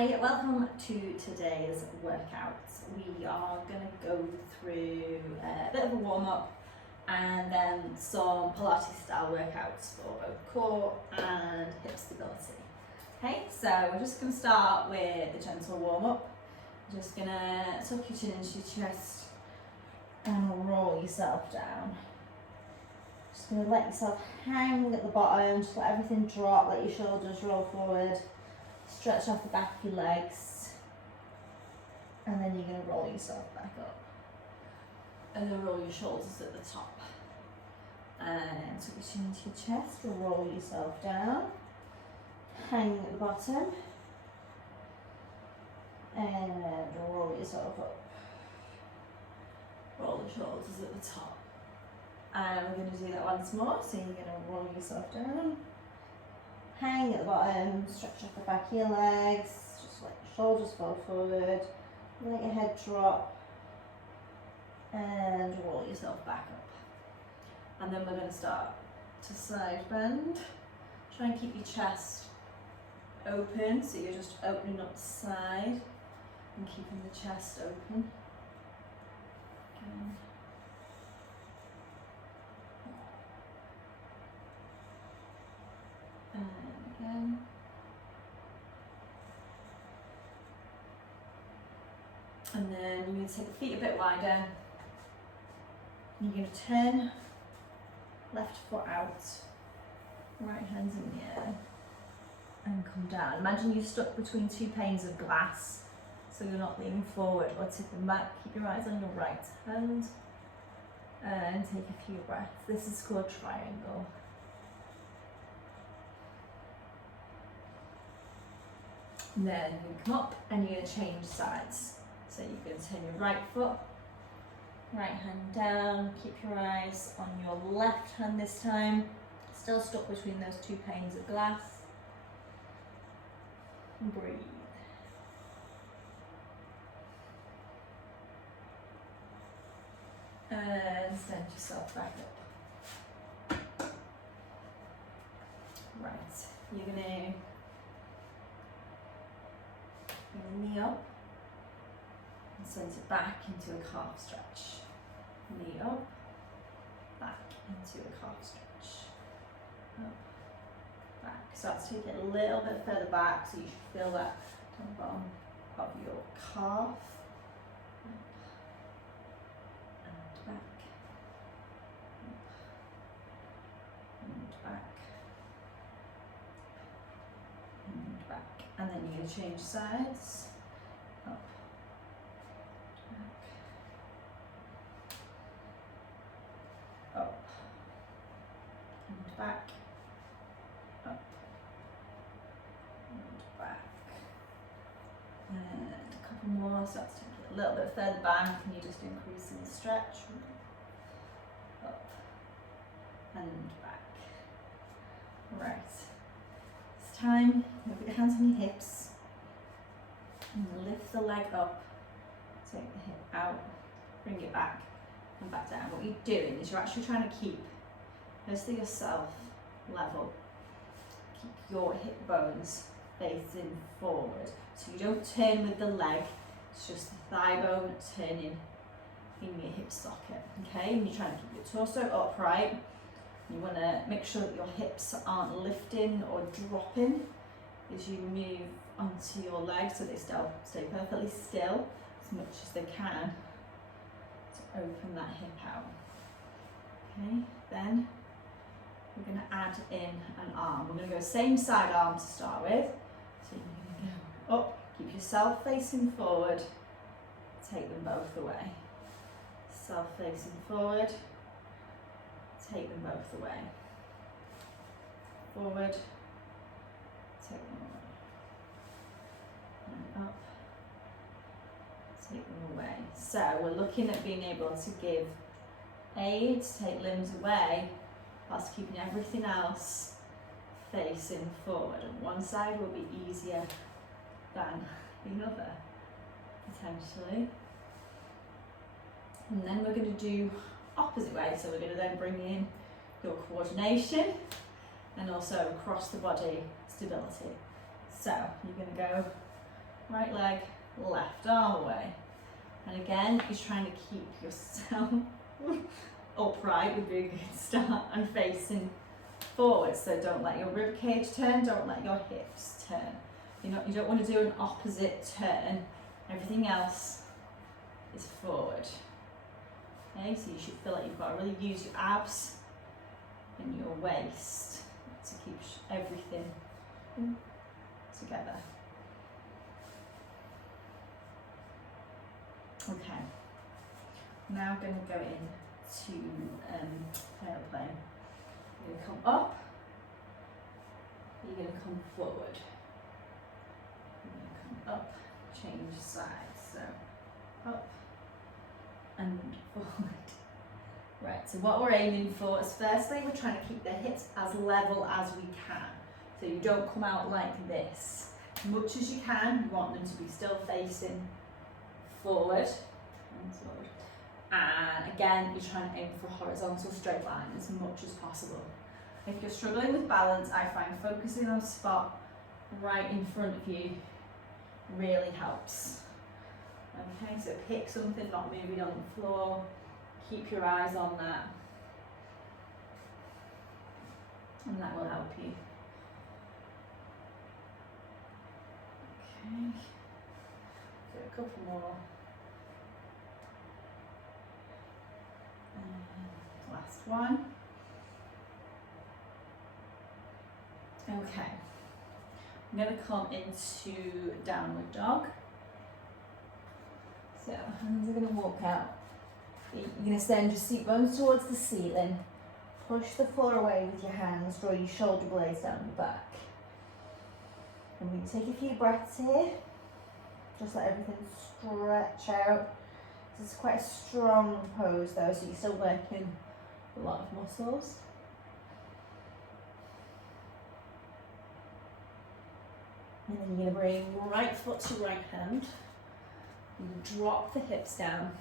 Hi, welcome to today's workout. We are going to go through a bit of a warm-up and then some Pilates style workouts for both core and hip stability. Okay, so we're just going to start with the gentle warm-up. Just going to tuck your chin into your chest and roll yourself down. Just going to let yourself hang at the bottom, just let everything drop, let your shoulders roll forward. Stretch off the back of your legs, and then you're going to roll yourself back up. And then roll your shoulders at the top. And tuck your chin into your chest, roll yourself down. Hang at the bottom. And roll yourself up. Roll the shoulders at the top. And we're going to do that once more. So you're going to roll yourself down. Hang at the bottom, stretch off the back of your legs, just let your shoulders fall forward, let your head drop, and roll yourself back up. And then we're going to start to side bend. Try and keep your chest open, so you're just opening up the side and keeping the chest open. Again. Again. And then you're going to take the feet a bit wider. You're going to turn left foot out, right hand's in the air, and come down. Imagine you're stuck between two panes of glass, so you're not leaning forward or tipping back. Keep your eyes on your right hand and take a few breaths. This is called triangle. And then you come up and you're going to change sides. So you're going to turn your right foot, right hand down, keep your eyes on your left hand this time, still stuck between those two panes of glass. And breathe. And stand yourself back up. Right, you're going to knee up and send it back into a calf stretch. Knee up, back into a calf stretch. Up, back. Start to take it a little bit further back, so you should feel that on the bottom of your calf. Up and back. Up and back. And back. And then you're going to change sides. Up, back, up, and back, up, and back. And a couple more, start to take it a little bit further back, and you're just increasing the stretch. Up, and back. Right. Time, put your hands on your hips and lift the leg up, take the hip out, bring it back and back down. What you're doing is you're actually trying to keep mostly yourself level. Keep your hip bones facing forward. So you don't turn with the leg, it's just the thigh bone turning in your hip socket. Okay, and you're trying to keep your torso upright. You want to make sure that your hips aren't lifting or dropping as you move onto your legs, so they still stay perfectly still as much as they can to open that hip out. Okay, then we're going to add in an arm. We're going to go same side arm to start with. So you're going to go up, keep yourself facing forward, take them both away. Self facing forward. Take them both away. Forward, take them away. And up, take them away. So we're looking at being able to give aid, take limbs away, whilst keeping everything else facing forward. And one side will be easier than the other, potentially. And then we're going to do opposite way, so we're going to then bring in your coordination and also across the body stability. So you're going to go right leg, left arm away. And again, you're trying to keep yourself upright with a good start and facing forward. So don't let your rib cage turn, don't let your hips turn. You don't want to do an opposite turn. Everything else is forward. Okay, so you should feel like you've got to really use your abs and your waist to keep everything together. Okay, now I'm going to go into airplane. You're going to come up, you're going to come forward, you're going to come up, change sides, so up and forward. Right, so what we're aiming for is firstly we're trying to keep the hips as level as we can. So you don't come out like this. As much as you can, you want them to be still facing forward and forward. And again, you're trying to aim for a horizontal straight line as much as possible. If you're struggling with balance, I find focusing on a spot right in front of you really helps. Okay, so pick something, not moving on the floor. Keep your eyes on that. And that will help you. Okay, so a couple more. And last one. Okay, I'm going to come into downward dog. So hands are going to walk out. You're going to send your seat bones towards the ceiling. Push the floor away with your hands. Draw your shoulder blades down your back. And we take a few breaths here. Just let everything stretch out. This is quite a strong pose though, so you're still working a lot of muscles. And then you're going to bring your right foot to right hand. You drop the hips down.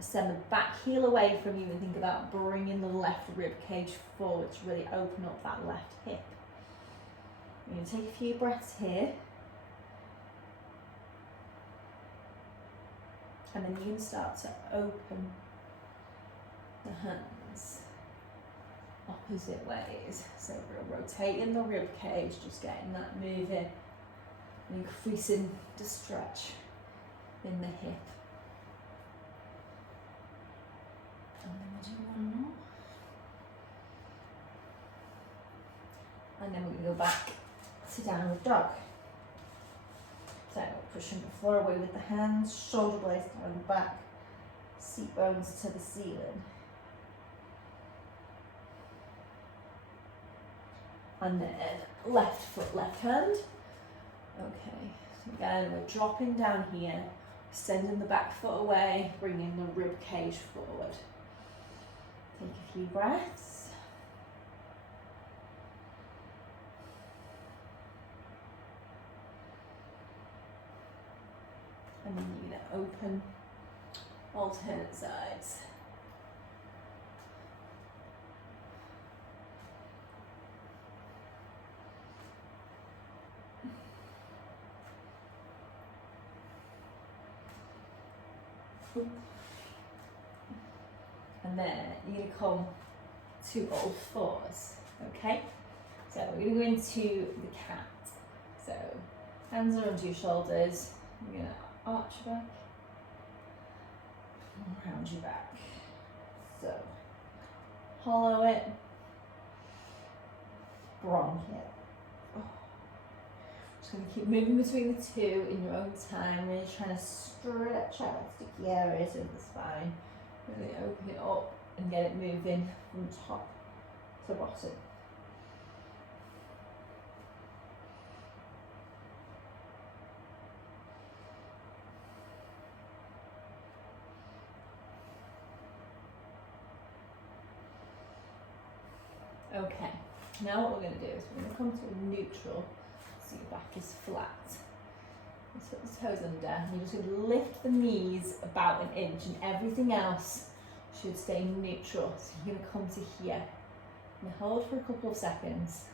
Send the back heel away from you and think about bringing the left rib cage forward to really open up that left hip. You're going to take a few breaths here. And then you can start to open the hands opposite ways. So we're rotating the rib cage, just getting that moving, and increasing the stretch in the hip. And then we'll do one more. And then we're going to go back to downward dog. So pushing the floor away with the hands, shoulder blades down the back, seat bones to the ceiling. And then left foot, left hand. Okay, so again we're dropping down here, sending the back foot away, bringing the rib cage forward. Take a few breaths. And then you're going to open alternate sides. And then you're going to come to all fours, okay? So we're going to go into the cat. So hands are onto your shoulders. You're going to arch your back and round your back. So hollow it, bronch it. Just going to keep moving between the two in your own time, really trying to stretch out sticky areas of the spine. Really open it up and get it moving from top to bottom. Okay, now what we're going to do is we're going to come to a neutral, so your back is flat. Let's put the toes under, and you're just going to lift the knees about an inch, and everything else should stay neutral. So you're going to come to here. You're going to hold for a couple of seconds.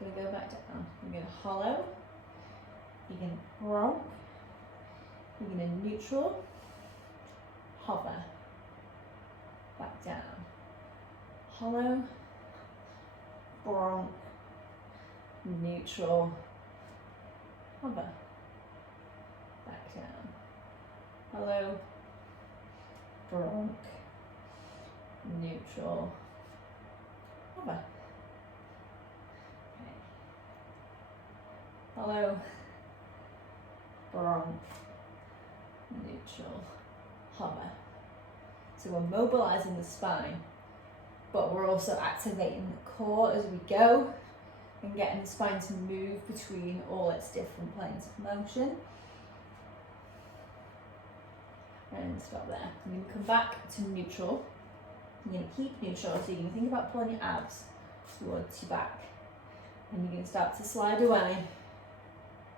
You're going to go back down. You're going to hollow, You're going to bronc, you're going to neutral, hover, back down, hollow, bronc, neutral, hover, back down, hollow, bronc, neutral, hover. Okay. Hollow, bronc, neutral, hover. So we're mobilizing the spine, but we're also activating the core as we go and getting the spine to move between all its different planes of motion. And stop there. I'm going to come back to neutral. I'm going to keep neutral, so you're going to think about pulling your abs towards your back. And you're going to start to slide away,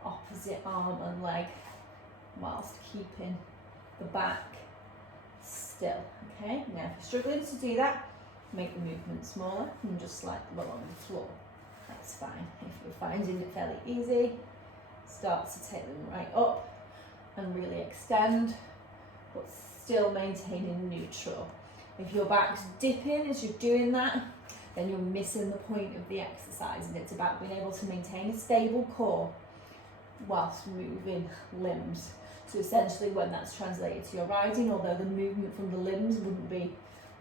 opposite arm and leg, whilst keeping the back still. Okay, now if you're struggling to do that, make the movement smaller and just slide them along the floor. That's fine. If you're finding it fairly easy, start to take them right up and really extend, but still maintaining neutral. If your back's dipping as you're doing that, then you're missing the point of the exercise, and it's about being able to maintain a stable core whilst moving limbs. So essentially when that's translated to your riding, although the movement from the limbs wouldn't be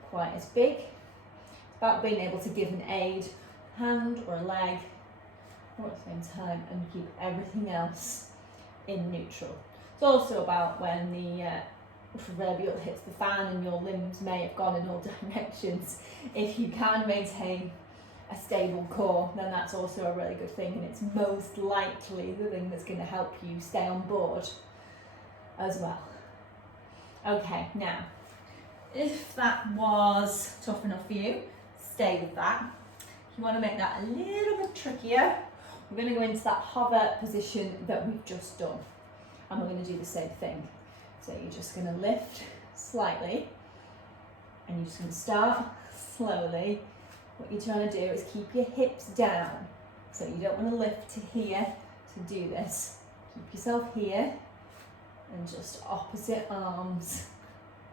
quite as big, it's about being able to give an aid, hand or a leg, all at the same time, and keep everything else in neutral. It's also about when the proverbial hits the fan and your limbs may have gone in all directions. If you can maintain a stable core, then that's also a really good thing, and it's most likely the thing that's going to help you stay on board as well. Okay, now, if that was tough enough for you, stay with that. If you want to make that a little bit trickier, we're going to go into that hover position that we've just done, and we're going to do the same thing. So you're just going to lift slightly, and you're just going to start slowly. What you're trying to do is keep your hips down. So you don't want to lift to here to do this. Keep yourself here, and just opposite arms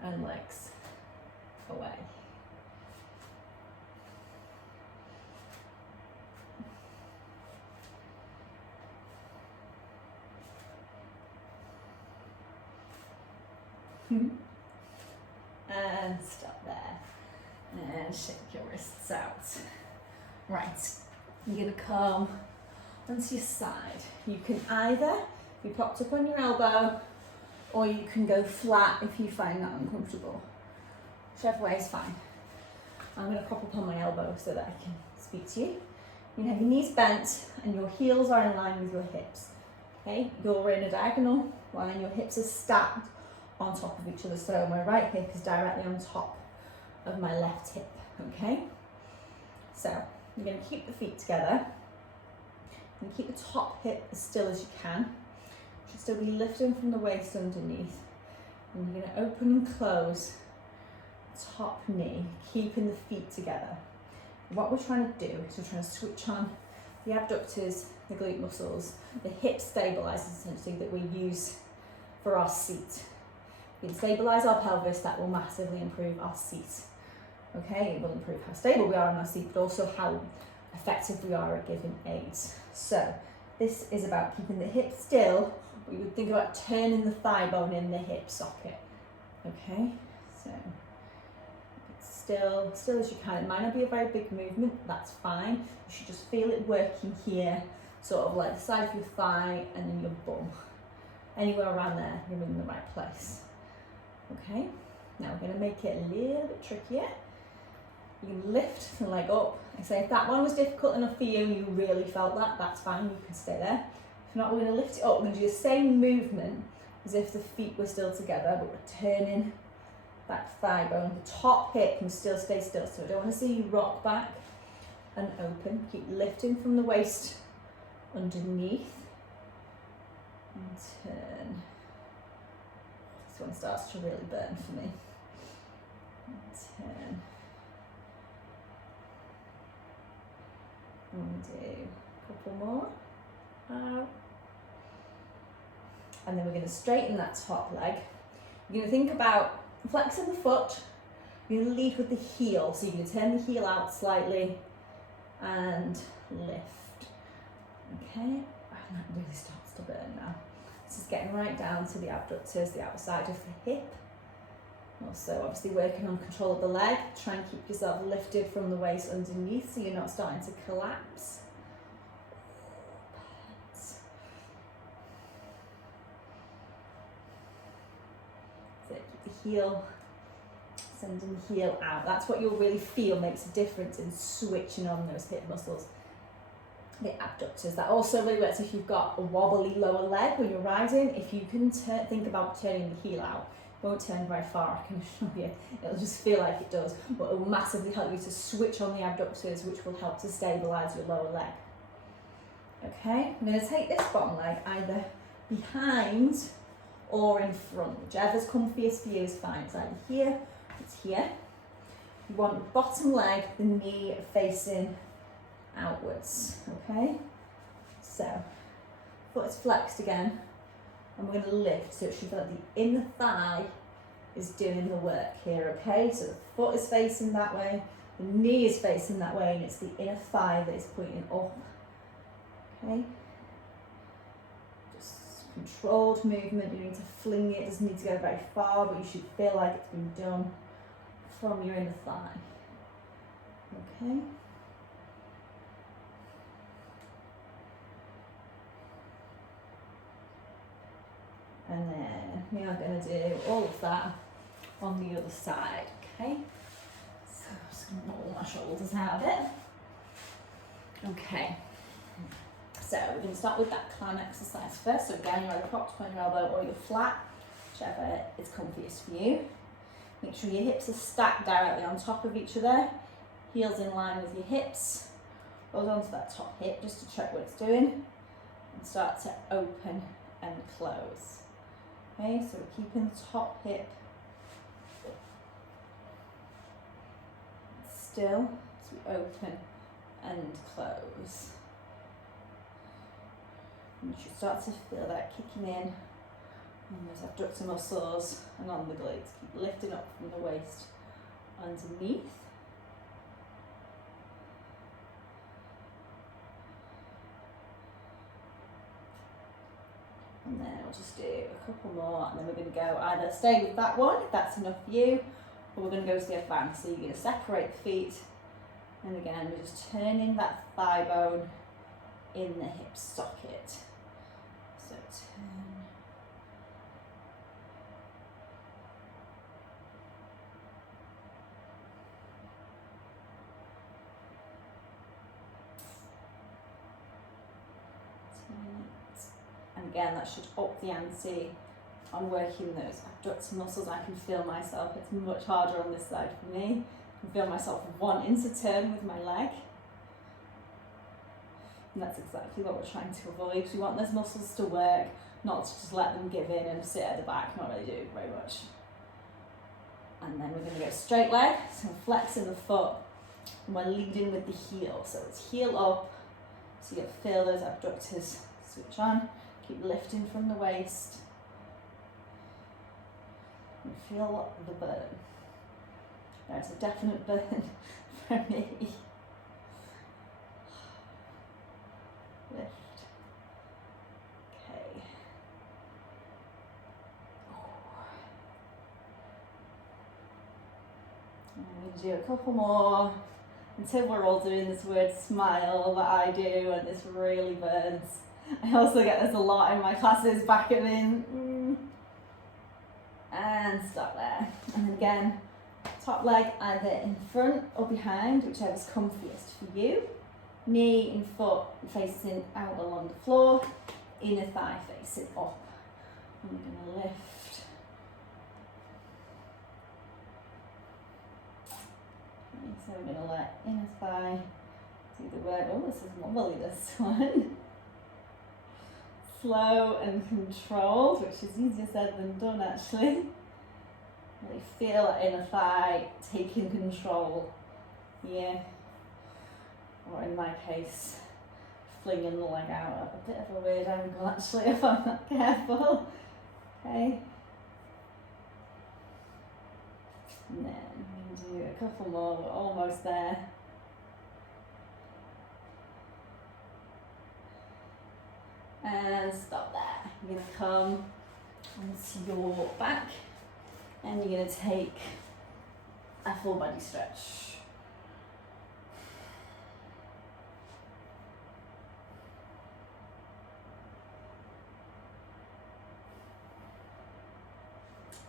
and legs away. And stop there. And shake your wrists out. Right, you're going to come onto your side. You can either be propped up on your elbow, or you can go flat if you find that uncomfortable. Whichever way is fine. I'm going to prop up on my elbow so that I can speak to you. You can have your knees bent and your heels are in line with your hips. Okay, you're in a diagonal line, your hips are stacked on top of each other. So my right hip is directly on top of my left hip, okay? So you're going to keep the feet together and keep the top hip as still as you can. You should still be lifting from the waist underneath. And you're going to open and close the top knee, keeping the feet together. And what we're trying to do is we're trying to switch on the abductors, the glute muscles, the hip stabilizers essentially that we use for our seat. We can stabilize our pelvis, that will massively improve our seat. Okay, it will improve how stable we are in our seat, but also how effective we are at giving aids. So this is about keeping the hips still. We would think about turning the thigh bone in the hip socket. Okay, so still as you can. It might not be a very big movement, that's fine. You should just feel it working here, sort of like the side of your thigh and then your bum. Anywhere around there, you're in the right place. Okay, now we're going to make it a little bit trickier. You can lift the leg up. I say if that one was difficult enough for you, you really felt that, that's fine, you can stay there. If not, we're going to lift it up. We're going to do the same movement as if the feet were still together, but we're turning that thigh bone. The top hip can still stay still, so I don't want to see you rock back and open. Keep lifting from the waist underneath and turn. This one starts to really burn for me. And turn. And do a couple more. Out. And then we're going to straighten that top leg. You're going to think about flexing the foot. You're going to lead with the heel. So you're going to turn the heel out slightly and lift. Okay, that really starts to burn now. This is getting right down to the abductors, the outside of the hip. Also, obviously working on control of the leg. Try and keep yourself lifted from the waist underneath so you're not starting to collapse. So keep the heel, sending the heel out. That's what you'll really feel makes a difference in switching on those hip muscles. The abductors. That also really works if you've got a wobbly lower leg when you're riding. If you can think about turning the heel out, it won't turn very far, I can assure you. It'll just feel like it does, but it will massively help you to switch on the abductors, which will help to stabilise your lower leg. Okay, I'm going to take this bottom leg either behind or in front, whichever's comfiest for you is fine. It's either here or it's here. You want the bottom leg, the knee facing outwards, okay? So, foot is flexed again, and we're going to lift so it should feel like the inner thigh is doing the work here, okay? So the foot is facing that way, the knee is facing that way, and it's the inner thigh that is pointing up, okay? Just controlled movement. You need to fling it, it doesn't need to go very far, but you should feel like it's been done from your inner thigh, okay? And then we are going to do all of that on the other side, okay? So I'm just going to roll my shoulders out of it. Okay, so we're going to start with that climb exercise first. So again, you're either propped on your elbow or you're flat, whichever is comfiest for you. Make sure your hips are stacked directly on top of each other, heels in line with your hips. Hold on to that top hip just to check what it's doing, and start to open and close. Okay, so we're keeping the top hip still as we open and close. And you should start to feel that kicking in on those abductor muscles and on the glutes. Keep lifting up from the waist underneath. And then we'll just do a couple more, and then we're going to go either stay with that one if that's enough for you, or we're going to go to the advanced. So you're going to separate the feet, and again we're just turning that thigh bone in the hip socket. So turn. And again, that should up the ante on working those abductor muscles. I can feel myself, it's much harder on this side for me. I can feel myself wanting to turn with my leg. And that's exactly what we're trying to avoid. We want those muscles to work, not to just let them give in and sit at the back, not really do very much. And then we're going to go straight leg, so we're flexing the foot, and we're leading with the heel. So it's heel up, so you feel those abductors switch on. Keep lifting from the waist. And feel the burn. There's a definite burn for me. Lift. Okay. And I'm going to do a couple more until we're all doing this weird smile that I do, and this really burns. I also get this a lot in my classes, back it in, and stop there. And then again, top leg either in front or behind, whichever's comfiest for you. Knee and foot facing out along the floor, inner thigh facing up. And we're going to lift. Okay, so we're going to let inner thigh do the work. Oh, this is wobbly, this one. Slow and controlled, which is easier said than done actually. Really feel that inner thigh taking control here, or in my case, flinging the leg out at a bit of a weird angle actually if I'm not careful. Okay. And then we're going to do a couple more, we're almost there. And stop there. You're going to come onto your back and you're going to take a full body stretch.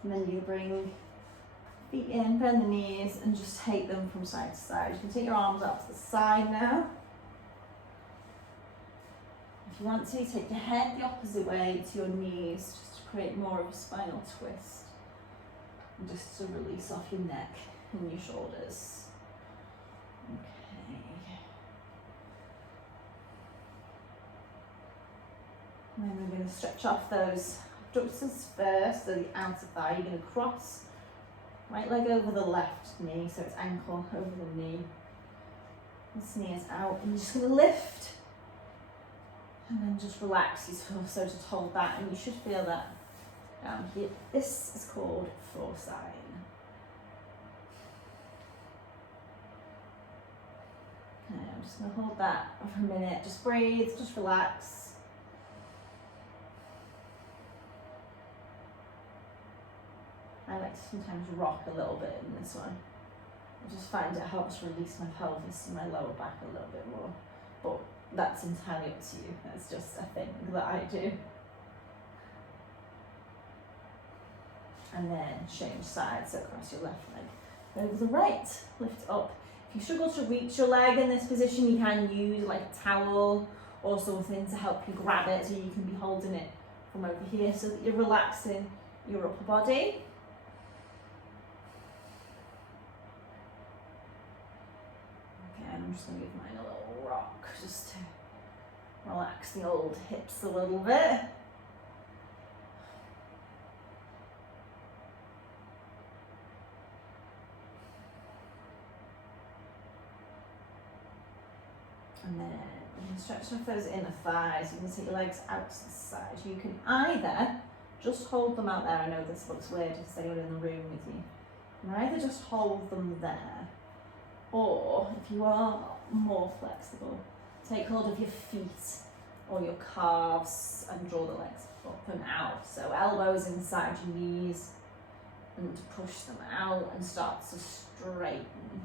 And then you bring feet in, bend the knees, and just take them from side to side. You can take your arms out to the side now. If you want to, take your head the opposite way to your knees, just to create more of a spinal twist. And just to release off your neck and your shoulders. Okay. And then we're going to stretch off those abductors first, so the outer thigh. You're going to cross right leg over the left knee, so it's ankle over the knee. This knee is out, and you're just going to lift. And then just relax your torso, just hold that, and you should feel that down here. This is called forcine. Okay, I'm just going to hold that for a minute. Just breathe, just relax. I like to sometimes rock a little bit in this one. I just find it helps release my pelvis and my lower back a little bit more. But that's entirely up to you. That's just a thing that I do. And then change sides, so across your left leg over the right. Lift up. If you struggle to reach your leg in this position, you can use like a towel or something to help you grab it, so you can be holding it from over here so that you're relaxing your upper body. Okay, and I'm just going to give mine a little rock just to relax the old hips a little bit. And then you can stretch off those inner thighs. You can take your legs out to the side. You can either just hold them out there. I know this looks weird if there's anyone in the room with you. You can either just hold them there, or if you are more flexible, take hold of your feet or your calves and draw the legs up and out. So elbows inside your knees, and push them out and start to straighten.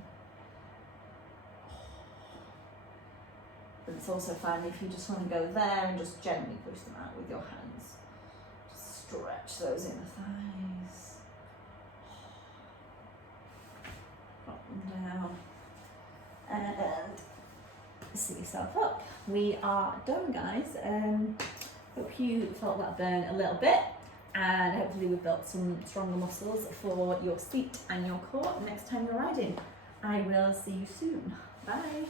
But it's also fine if you just want to go there and just gently push them out with your hands. Just stretch those inner thighs. Drop them down. And sit yourself up. We are done, guys. Hope you felt that burn a little bit, and hopefully we've built some stronger muscles for your seat and your core next time you're riding. I will see you soon. Bye.